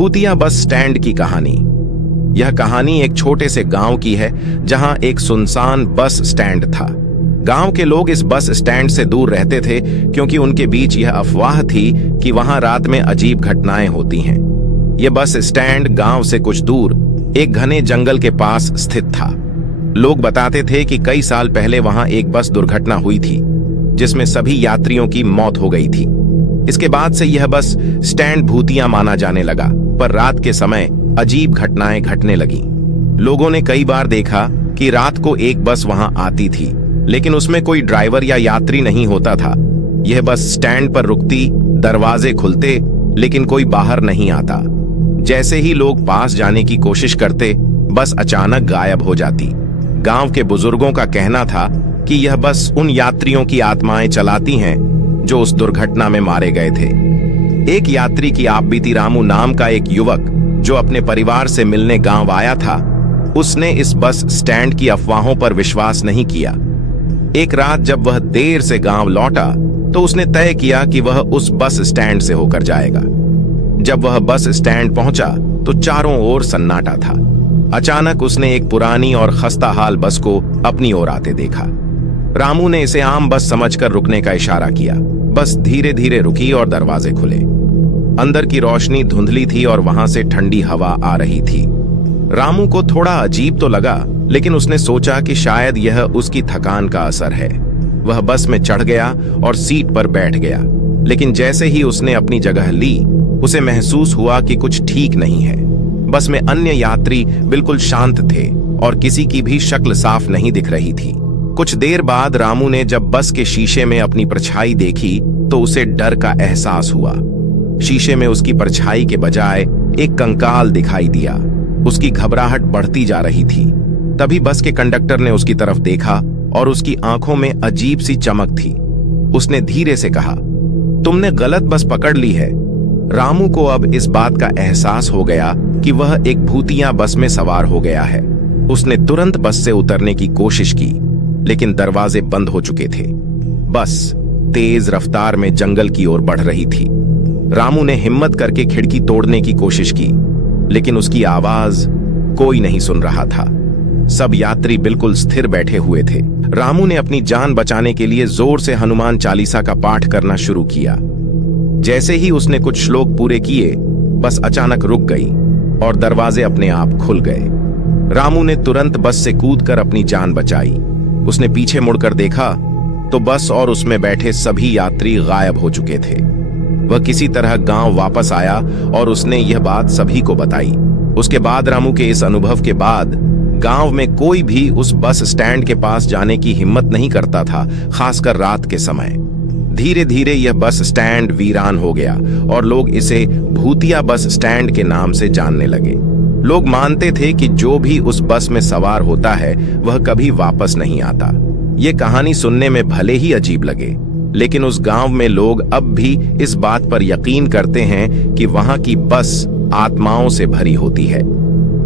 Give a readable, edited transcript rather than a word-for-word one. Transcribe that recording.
भूतिया bus stand की कहानी। यह कहानी एक छोटे से गांव की है जहां एक सुनसान बस स्टैंड था। गांव के लोग इस बस स्टैंड से दूर रहते थे क्योंकि उनके बीच यह अफवाह थी कि वहां रात में अजीब घटनाएं होती हैं। यह बस स्टैंड गांव से कुछ दूर एक घने जंगल के पास स्थित था। लोग बताते थे कि कई साल पहले वहां एक बस दुर्घटना हुई थी जिसमें सभी यात्रियों की मौत हो गई थी। इसके बाद से यह बस स्टैंड भूतिया माना जाने लगा, पर रात के समय अजीब घटनाएं घटने लगी। लोगों ने कई बार देखा कि रात को एक बस वहां आती थी, लेकिन उसमें कोई ड्राइवर या यात्री नहीं होता था। यह बस स्टैंड पर रुकती, दरवाजे खुलते, लेकिन कोई बाहर नहीं आता। जैसे ही लोग पास जाने की कोशिश करते, बस अचानक गायब हो जाती। गांव के बुजुर्गों का कहना था कि यह बस उन यात्रियों की आत्माएं चलाती हैं जो उस दुर्घटना में मारे गए थे। एक यात्री की आप बीती रामू नाम का एक युवक जो अपने परिवार से मिलने गांव आया था, उसने इस बस स्टैंड की अफवाहों पर विश्वास नहीं किया। एक रात जब वह देर से गांव लौटा तो उसने तय किया कि वह उस बस स्टैंड से होकर जाएगा। जब वह बस स्टैंड पहुंचा तो चारों ओर सन्नाटा था। अचानक उसने एक पुरानी और खस्ताहाल बस को अपनी ओर आते देखा। रामू ने इसे आम बस समझकर रुकने का इशारा किया। बस धीरे धीरे रुकी और दरवाजे खुले। अंदर की रोशनी धुंधली थी और वहां से ठंडी हवा आ रही थी। रामू को थोड़ा अजीब तो लगा, लेकिन उसने सोचा कि शायद यह उसकी थकान का असर है। वह बस में चढ़ गया और सीट पर बैठ गया, लेकिन जैसे ही उसने अपनी जगह ली, उसे महसूस हुआ कि कुछ ठीक नहीं है। बस में अन्य यात्री बिल्कुल शांत थे और किसी की भी शक्ल साफ नहीं दिख रही थी। कुछ देर बाद रामू ने जब बस के शीशे में अपनी परछाई देखी तो उसे डर का एहसास हुआ। शीशे में उसकी परछाई के बजाय एक कंकाल दिखाई दिया। उसकी घबराहट बढ़ती जा रही थी। तभी बस के कंडक्टर ने उसकी तरफ देखा और उसकी आंखों में अजीब सी चमक थी। उसने धीरे से कहा, तुमने गलत बस पकड़ ली है। रामू को अब इस बात का एहसास हो गया कि वह एक भूतिया बस में सवार हो गया है। उसने तुरंत बस से उतरने की कोशिश की, लेकिन दरवाजे बंद हो चुके थे। बस तेज रफ्तार में जंगल की ओर बढ़ रही थी। रामू ने हिम्मत करके खिड़की तोड़ने की कोशिश की, लेकिन उसकी आवाज कोई नहीं सुन रहा था। सब यात्री बिल्कुल स्थिर बैठे हुए थे। रामू ने अपनी जान बचाने के लिए जोर से हनुमान चालीसा का पाठ करना शुरू किया। जैसे ही उसने कुछ श्लोक पूरे किए, बस अचानक रुक गई और दरवाजे अपने आप खुल गए। रामू ने तुरंत बस से कूदकर अपनी जान बचाई। उसने पीछे मुड़कर देखा तो बस और उसमें बैठे सभी यात्री गायब हो चुके थे। वह किसी तरह गांव वापस आया और उसने यह बात सभी को बताई। उसके बाद रामू के इस अनुभव के बाद गांव में कोई भी उस बस स्टैंड के पास जाने की हिम्मत नहीं करता था, खासकर रात के समय। धीरे धीरे यह बस स्टैंड वीरान हो गया और लोग इसे भूतिया बस स्टैंड के नाम से जानने लगे। लोग मानते थे कि जो भी उस बस में सवार होता है वह कभी वापस नहीं आता। ये कहानी सुनने में भले ही अजीब लगे, लेकिन उस गांव में लोग अब भी इस बात पर यकीन करते हैं कि वहां की बस आत्माओं से भरी होती है।